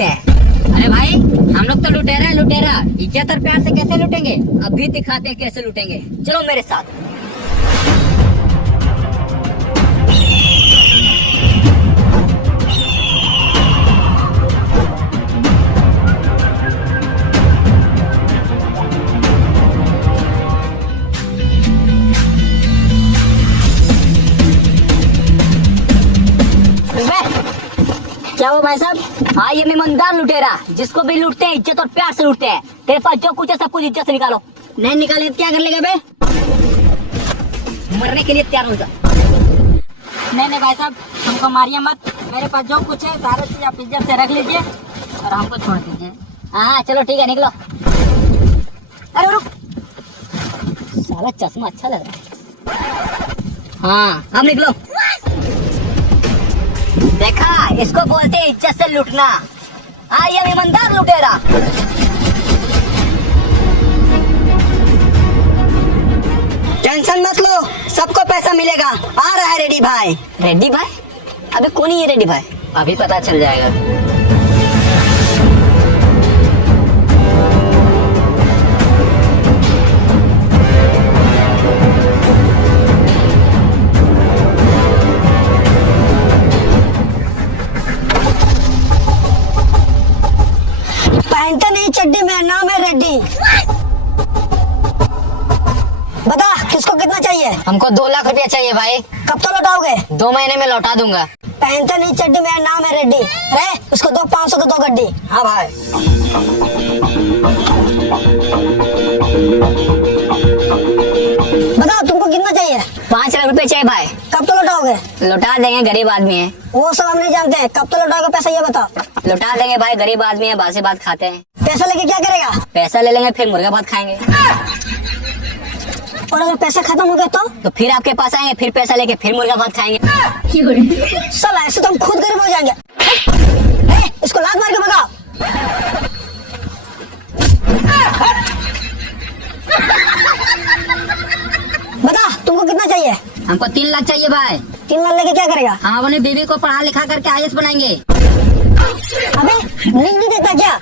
लूटते हैं। अरे भाई हम लोग तो लुटेरा है, लुटेरा। इज्जत और प्यार से कैसे लूटेंगे? अभी दिखाते हैं कैसे लूटेंगे, चलो मेरे साथ। क्या हुआ भाई साहब? हाँ, ये ईमानदार लुटेरा, जिसको भी लूटते हैं इज्जत और प्यार से लूटते हैं। तेरे पास जो कुछ है सब कुछ इज्जत से निकालो। नहीं निकाले तो क्या कर लेगा बे? मरने के लिए तैयार हो जा। नहीं भाई साहब, हमको मारिए मत। मेरे पास जो कुछ है सारा चीज आप इज्जत से रख लीजिए और हमको छोड़ दीजिए। हाँ चलो ठीक है, निकलो। अरे रुक, साला चश्मा अच्छा लग रहा है। हाँ अब निकलो। देखा, इसको बोलते हैं इज्जत से लूटना। हाँ, ये ईमानदार लुटेरा। टेंशन मत लो, सबको पैसा मिलेगा। आ रहा है रेडी भाई। रेडी भाई? अबे कौन है ये रेडी भाई? अभी पता चल जाएगा। पहनते नहीं चड्डी में, नाम है रेड्डी। बता किसको कितना चाहिए? हमको 2 लाख रुपया चाहिए भाई। कब तो लौटाओगे? 2 महीने में लौटा दूंगा। पहनते नहीं चड्डी में, नाम है रेड्डी। अरे उसको दो 500 को 2 गड्डी। हाँ भाई। बताओ तुमको कितना चाहिए? 5 लाख रुपए चाहिए भाई। कब तो लौटाओगे? लौटा देंगे, गरीब आदमी है। वो सब हम नहीं जानते हैं, कब तो लौटाओगे पैसा ये बताओ। लौटा देंगे भाई, गरीब आदमी है, बासी बात खाते हैं। पैसा लेके क्या करेगा? पैसा ले लेंगे, फिर मुर्गा भात खाएंगे। और अगर पैसा खत्म हो गया तो फिर आपके पास आएंगे, फिर पैसा लेके फिर मुर्गा भात खाएंगे। साला ऐसे तो हम खुद गरीब हो जाएंगे। इसको लात मार के भगाओ। बता तुमको कितना चाहिए? हमको 3 लाख चाहिए भाई। 3 लाख लेके क्या करेगा? हम अपनी बीवी को पढ़ा लिखा करके IAS बनाएंगे। अबे नहीं देता क्या?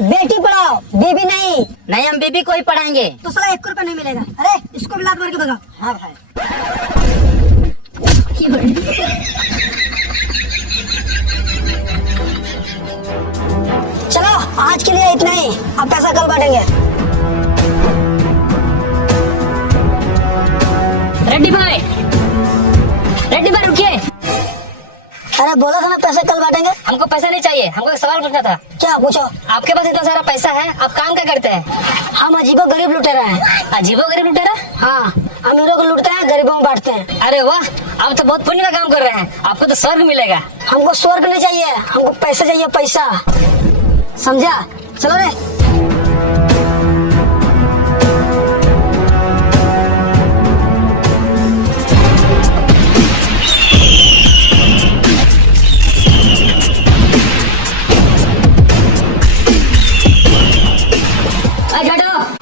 बेटी पढ़ाओ, बीबी नहीं। नहीं, हम बीबी को ही पढ़ाएंगे। तो साला 1 रुपया नहीं मिलेगा। अरे इसको भी लात मार के भगाओ। हाँ भाई। चलो आज के लिए इतना ही, अब पैसा कल बांटेंगे। रेड्डी भाई, रेड्डी भाई रुकिए। अरे बोला था ना पैसे कल बांटेंगे। हमको पैसा नहीं चाहिए, हमको एक सवाल पूछना था। क्या पूछो? आपके पास इतना सारा पैसा है, आप काम क्या करते हैं? हम अजीबो गरीब लुटेरा हैं। अजीबो गरीब लुटेरा? हाँ, अमीरों को लूटते हैं, गरीबों को बांटते हैं। अरे वाह, आप तो बहुत पुण्य का काम कर रहे हैं, आपको तो स्वर्ग मिलेगा। हमको स्वर्ग नहीं चाहिए, हमको पैसा चाहिए, पैसा। समझा? चलो रे।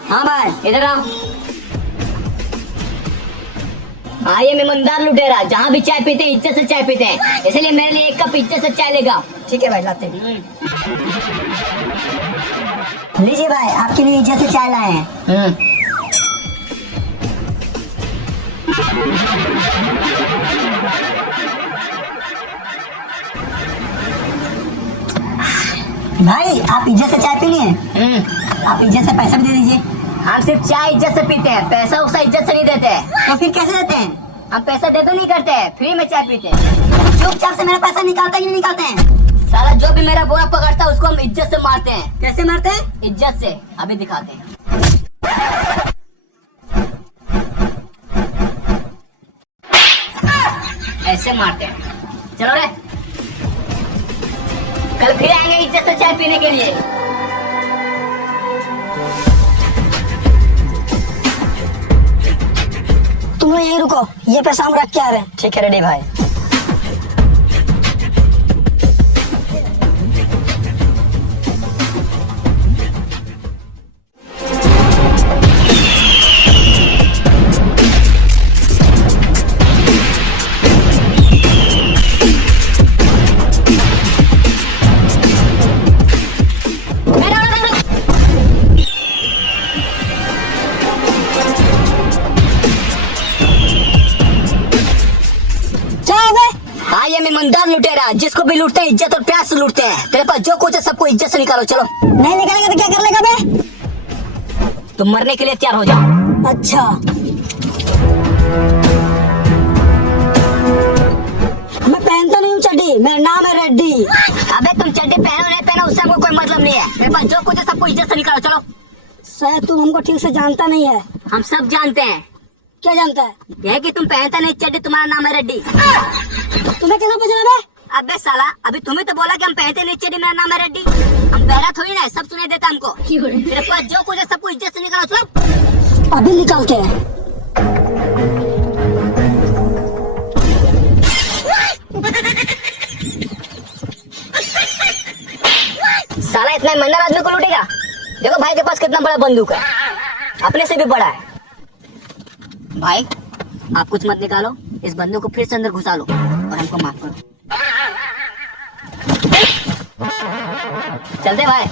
हाँ भाई इधर आओ। आइए ईमानदार लुटेरा, जहाँ भी चाय पीते हैं इज्जत से चाय पीते हैं, इसलिए मेरे लिए 1 कप इज्जत से चाय लेगा। ठीक है भाई, लाते हैं। लीजिए भाई, आपके लिए इज्जत से चाय लाए हैं। भाई आप इज्जत से चाय पी लिए? आप इज्जत से पैसा भी दे दीजिए। हम सिर्फ चाय इज्जत से पीते हैं, पैसा उसा इज्जत से नहीं देते। तो फिर कैसे देते हैं? हम पैसा देते नहीं करते, फ्री में चाय पीते हैं। चुपचाप से मेरा पैसा निकालते ही नहीं निकालते हैं। साला जो भी मेरा बोरा पकड़ता है उसको हम इज्जत से मारते हैं। कैसे मारते हैं? इज्जत से, अभी दिखाते हैं। ऐसे मारते हैं। चलो रे, कल फिर आएंगे इज्जत से चाय पीने के लिए। तुम लोग यहीं रुको, ये पैसा हम रख के आ रहे हैं। ठीक है रेडी भाई। आई एम ईमानदार लुटेरा, जिसको भी लूटते हैं इज्जत और प्यार से लूटते हैं। तेरे पास जो कुछ है सबको इज्जत से निकालो। चलो। नहीं निकालेगा तो क्या कर लेगा बे? तुम मरने के लिए तैयार हो जाओ। अच्छा मैं पहनता नहीं हूँ चड्डी, मेरा नाम है रेड्डी। अबे तुम चड्डी पहनो नहीं पहनो उससे हमको कोई मतलब नहीं है। मेरे पास जो कुछ है सबको इज्जत से निकालो। चलो। शायद तुम हमको ठीक से जानता नहीं है। हम सब जानते हैं। क्या जानता है? यह कि तुम पहनता नहीं चड्डी, तुम्हारा नाम है रेड्डी। तुम्हें कैसे पता चला बे? अबे साला, अभी तुम्हें तो बोला कि हम पहनते नहीं चड्डी, मेरा नाम है रेड्डी। हम बहरा थोड़ी ना है, सब सुनाई देता हमको। मेरे पास जो कुछ है सबको इज्जत से निकालो। चलो। अभी निकालते हैं। साला इतना ईमानदार आदमी को लूटेगा? देखो भाई के पास कितना बड़ा बंदूक है, अपने से भी बड़ा है। भाई आप कुछ मत निकालो, इस बंदूक को फिर से अंदर घुसा लो और हमको माफ करो। चलते भाई।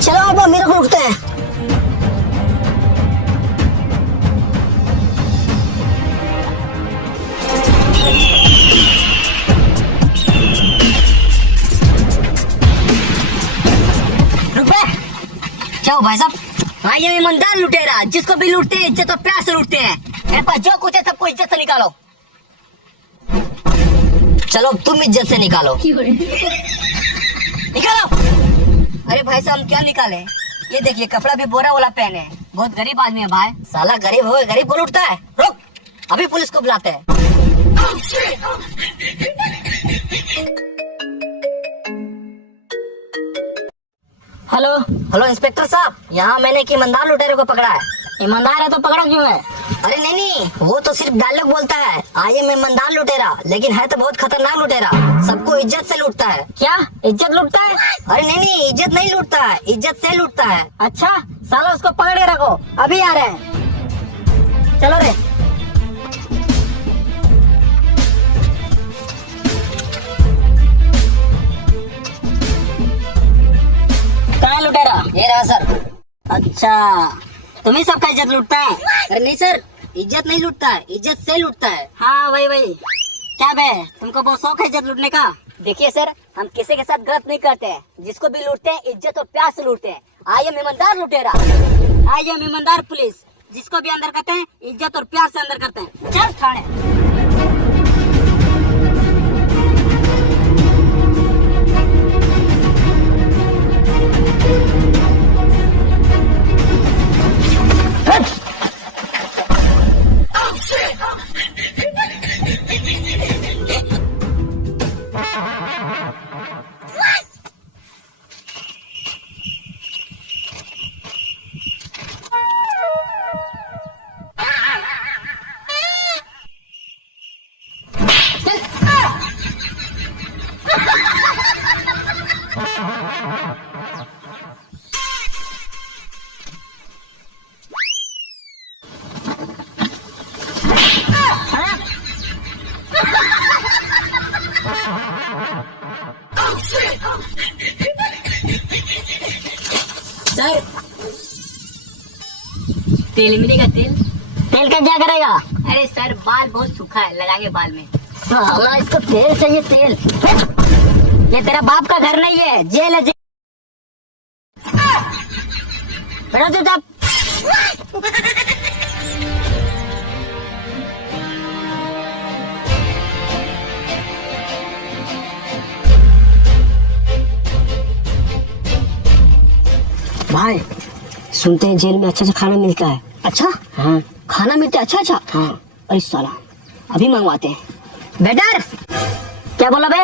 चलो अब मेरे को रुकते हैं। क्या हो भाई साहब? हाँ ये ईमानदार लुटेरा, जिसको भी लूटते हैं इज्जत और प्यार से लूटते हैं। मेरे पास जो कुछ है सबको इज्जत से निकालो। चलो तुम इज्जत से निकालो। निकालो। अरे भाई साहब हम क्या निकाले? ये देखिए कपड़ा भी बोरा वाला पहने हैं। बहुत गरीब आदमी है भाई। साला गरीब हो गरीब को लूटता है। रुक, अभी पुलिस को बुलाते हैं। हेलो हेलो इंस्पेक्टर साहब, यहाँ मैंने एक ईमानदार लुटेरे को पकड़ा है। ईमानदार है तो पकड़ा क्यों है? अरे नहीं नहीं, वो तो सिर्फ डायलॉग बोलता है आई एम ईमानदार लुटेरा, लेकिन है तो बहुत खतरनाक लुटेरा। सबको इज्जत से लूटता है। क्या इज्जत लूटता है? अरे नहीं नहीं, इज्जत नहीं लूटता है, इज्जत से लूटता है। अच्छा साला उसको पकड़ के रखो, अभी आ रहे हैं। चलो रे। कहाँ है लुटेरा? ये रहा सर। अच्छा तुम्ही सबका इज्जत लूटता है? अरे नहीं सर, इज्जत नहीं लूटता है, इज्जत से लूटता है। हाँ वही वही। क्या बे तुमको बहुत शौक है इज्जत लूटने का? देखिए सर, हम किसी के साथ गलत नहीं करते हैं। जिसको भी लूटते हैं इज्जत और प्यार से लूटते हैं। आई एम ईमानदार लुटेरा। आई एम ईमानदार पुलिस, जिसको भी अंदर करते हैं इज्जत और प्यार से अंदर करते हैं। चल थाने। सर तेल मिलेगा? तेल? तेल का क्या करेगा? अरे सर बाल बहुत सूखा है, लगाएंगे बाल में। साला इसको तेल चाहिए तेल। ये तेरा बाप का घर नहीं है, जेल है जेल। बैठो चुपचाप। भाई सुनते हैं जेल में अच्छा अच्छा खाना मिलता है। अच्छा हाँ खाना मिलता है? अच्छा अच्छा। हाँ। अरे साला अभी मंगवाते हैं। बेटर क्या बोला बे?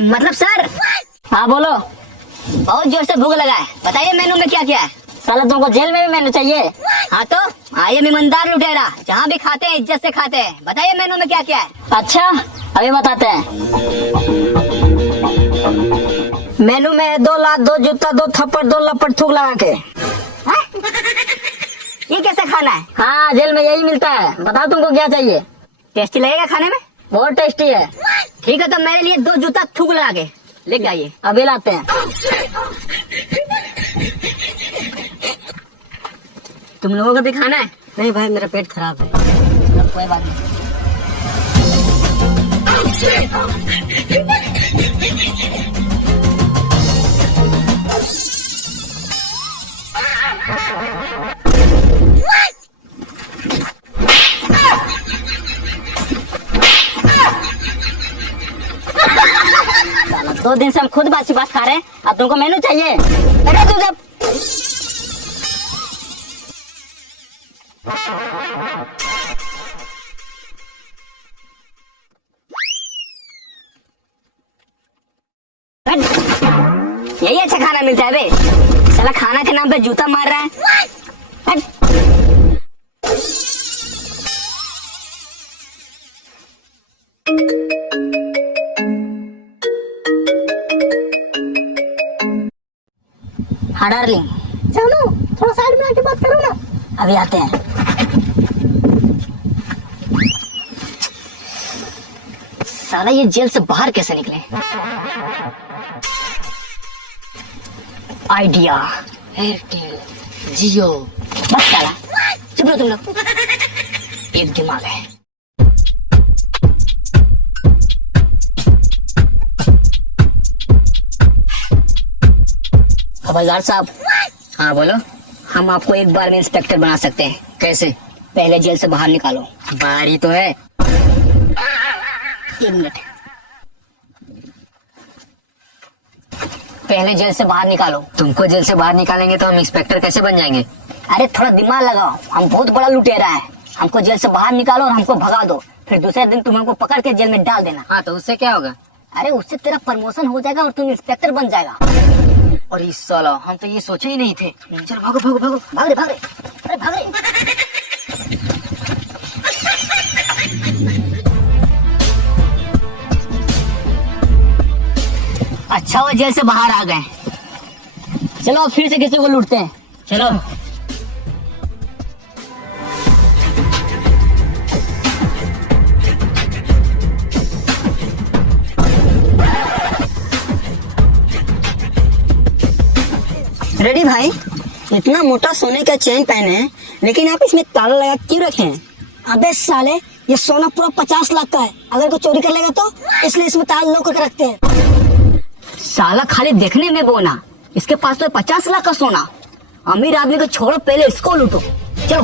मतलब सर। हाँ बोलो। बहुत जोर से भूख लगा है, बताइए मेनू में क्या क्या है? साला तुमको जेल में भी मेनू चाहिए? हाँ तो आई एम ईमानदार लुटेरा, जहाँ भी खाते हैं इज्जत से खाते हैं। बताइए मेनू में क्या क्या है? अच्छा अभी बताते हैं। मेनू में है 2 लात, 2 जूता, 2 थप्पड़, 2 लपड़ थूक लगा के। ये कैसे खाना है? हाँ जेल में यही मिलता है। बताओ तुमको क्या चाहिए? टेस्टी लगेगा खाने में? बहुत टेस्टी है। ठीक है, तो मेरे लिए 2 जूता थूक लगा के लेके आइए, अभी लाते हैं। तुम लोगों को भी खाना है? नहीं भाई, मेरा पेट खराब है। चलो कोई बात नहीं। साला 2 दिन से हम खुद बासी बात खा रहे हैं, अब तुमको मेनू चाहिए? अरे तू जब यही अच्छा खाना मिलता है बे। साला खाना के नाम पे जूता मार रहा है। हट। हाँ डार्लिंग, चलो थोड़ा साइड में आके बात करो ना। अभी आते हैं। साला ये जेल से बाहर कैसे निकले? आइडिया, एयरटेल, जियो। बस साला चुप रहो तुम लोग। एक दिमाग है। हवलदार साहब। हाँ बोलो। हम आपको एक बार में इंस्पेक्टर बना सकते हैं। कैसे? पहले जेल से बाहर निकालो। बाहर ही तो है। 1 मिनट। पहले जेल से बाहर निकालो। तुमको जेल से बाहर निकालेंगे तो हम इंस्पेक्टर कैसे बन जाएंगे? अरे थोड़ा दिमाग लगाओ, हम बहुत बड़ा लुटेरा है। हमको जेल से बाहर निकालो और हमको भगा दो, फिर दूसरे दिन तुम हमको पकड़ के जेल में डाल देना। हाँ तो उससे क्या होगा? अरे उससे तेरा प्रमोशन हो जाएगा और तुम इंस्पेक्टर बन जाएगा। और इस साला हम तो ये सोचे ही नहीं थे। चलो भागो भागो भागो, भाग रे भाग रे, अरे भाग रे। अच्छा वो जेल से बाहर आ गए। चलो फिर से किसी को लूटते हैं। चलो। रेडी भाई, इतना मोटा सोने का चेन पहने हैं, लेकिन आप इसमें ताला लगा क्यों रखे हैं? अबे साले, ये सोना पूरा 50 लाख का है। अगर कोई चोरी कर लेगा तो इसलिए इसमें ताला लगा के रखते हैं। साला खाली देखने में बोना, इसके पास तो 50 लाख का सोना। अमीर आदमी को छोड़ो, पहले इसको लूटो। चलो।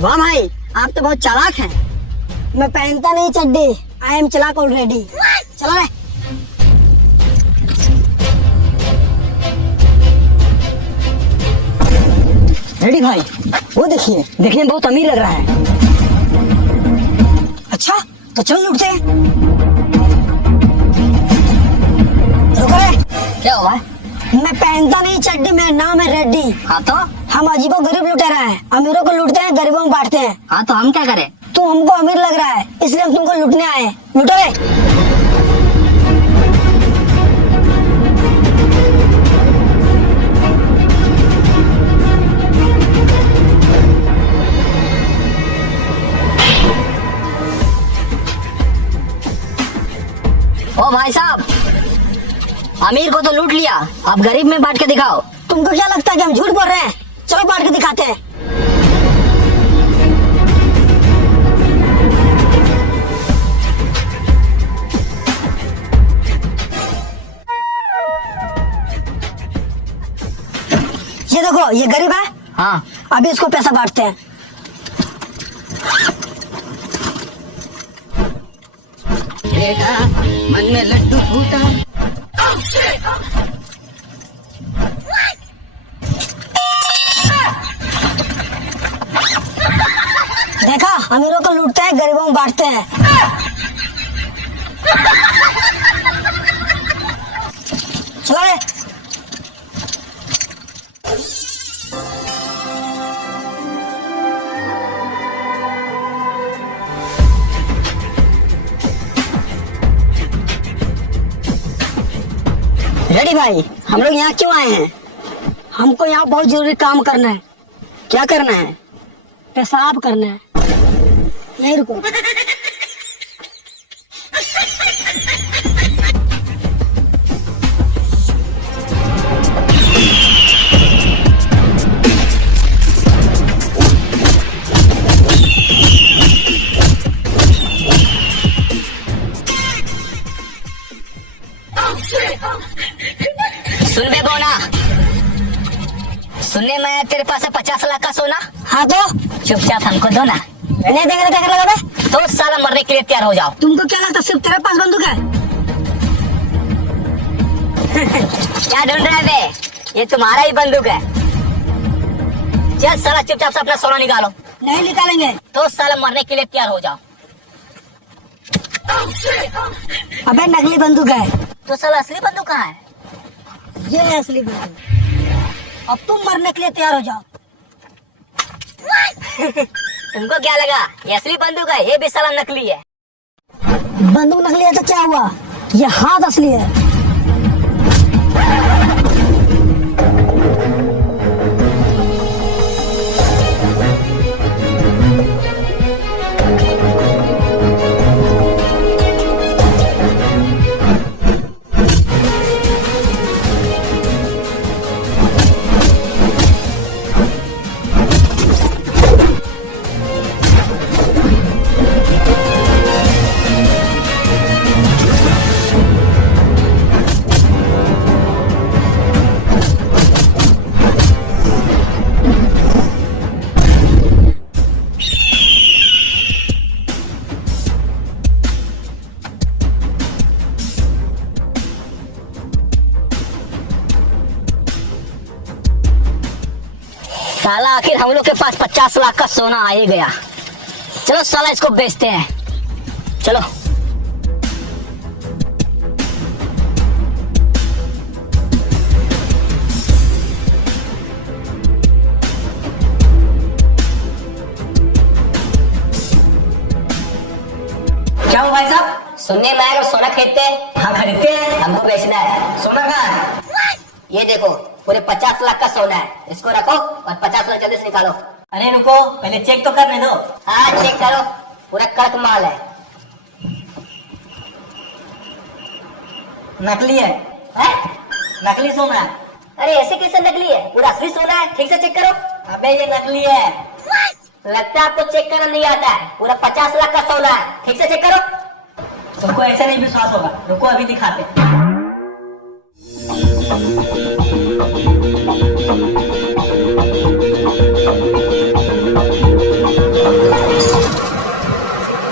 वाह भाई, आप तो बहुत चालाक हैं। मैं पहनता नहीं चड्डी, आई एम चालाक ऑलरेडी। चलो रे। रेडी भाई, वो देखिए, देखने में बहुत अमीर लग रहा है। अच्छा तो चल लूटते हैं। रुको रे। क्या हुआ? मैं पहनता नहीं चड्डी, मेरा नाम है रेड्डी। हाँ तो? हम अजीबो गरीब लुटेरा हैं, अमीरों को लूटते हैं, गरीबों को बांटते हैं। हाँ तो हम क्या करें? तुम हमको अमीर लग रहा है, इसलिए हम तुमको लूटने आए हैं। लूटो रे। ओ भाई साहब, अमीर को तो लूट लिया, अब गरीब में बांट के दिखाओ। तुमको क्या लगता है कि हम झूठ बोल रहे हैं? चलो बांट के दिखाते हैं। ये देखो, ये गरीब है। हाँ। अभी इसको पैसा बांटते हैं। मन में लड्डू फूटा। देखा, अमीरों को लूटते हैं, गरीबों को बांटते हैं। चलो रे। रेडी भाई, हम लोग यहाँ क्यों आए हैं? हमको यहाँ बहुत जरूरी काम करना है। क्या करना है? पेशाब करना है। नहीं रुको। सुन बे बोना, सुनने में तेरे पास है 50 लाख का सोना। हाँ तो चुपचाप हमको दो ना। नहीं देंगे तो क्या कर लगा बे? तो साला मरने के लिए तैयार हो जाओ। तुमको क्या लगता सिर्फ तेरे पास बंदूक है? क्या ढूंढ रहा है बे? ये तुम्हारा ही बंदूक है। चल साला चुपचाप से अपना सोना निकालो। नहीं निकालेंगे। तो साला मरने के लिए तैयार हो जाओ। अबे नकली बंदूक है। तो साला असली बंदूक कहाँ है? ये है असली बंदूक। अब तुम मरने के लिए तैयार हो जाओ। तुमको क्या लगा ये असली बंदूक है? ये भी साला नकली है। बंदूक नकली है तो क्या हुआ? ये हाथ असली है। साला आखिर हम लोग के पास 50 लाख का सोना आ ही गया। चलो साला इसको बेचते हैं। चलो क्या हुआ भाई साहब? सुनने में आया सोना खरीदते हैं। हाँ खरीदते हैं। हमको बेचना है। सोना कहाँ है? ये देखो पूरे 50 लाख का सोना है। इसको रखो और 50 लाख जल्दी से निकालो। अरे रुको पहले चेक तो करने दो। हाँ चेक करो, पूरा कड़क माल है। नकली है। हैं? नकली सोना है। अरे ऐसे कैसे नकली है? पूरा असली सोना है। ठीक से चेक करो। अबे ये नकली है। लगता है आपको चेक करना नहीं आता है। पूरा 50 लाख का सोना है। ठीक से चेक करो। तुमको ऐसे नहीं विश्वास होगा। रुको अभी दिखाते हैं।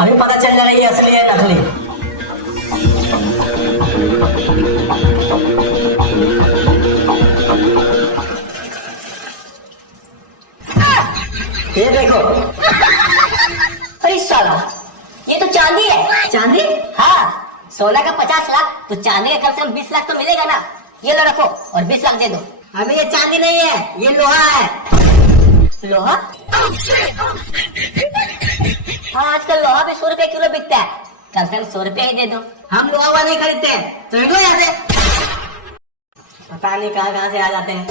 अभी पता चल जाएगा ये असली है नकली। ये देखो। अरे साला ये तो चांदी है। चांदी? हाँ सोना का 50 लाख तो चांदी का कम से कम 20 लाख तो मिलेगा ना। ये लो रखो और 20 लाख दे दो। अबे ये चांदी नहीं है, ये लोहा है। लोहा? हाँ आजकल लोहा भी 100 रुपए किलो बिकता है। कम से कम 100 रुपए ही दे दो। हम लोहा वहा नहीं खरीदते हैं। तो निकलो यहाँ से। पता नहीं कहाँ कहाँ से आ जाते हैं।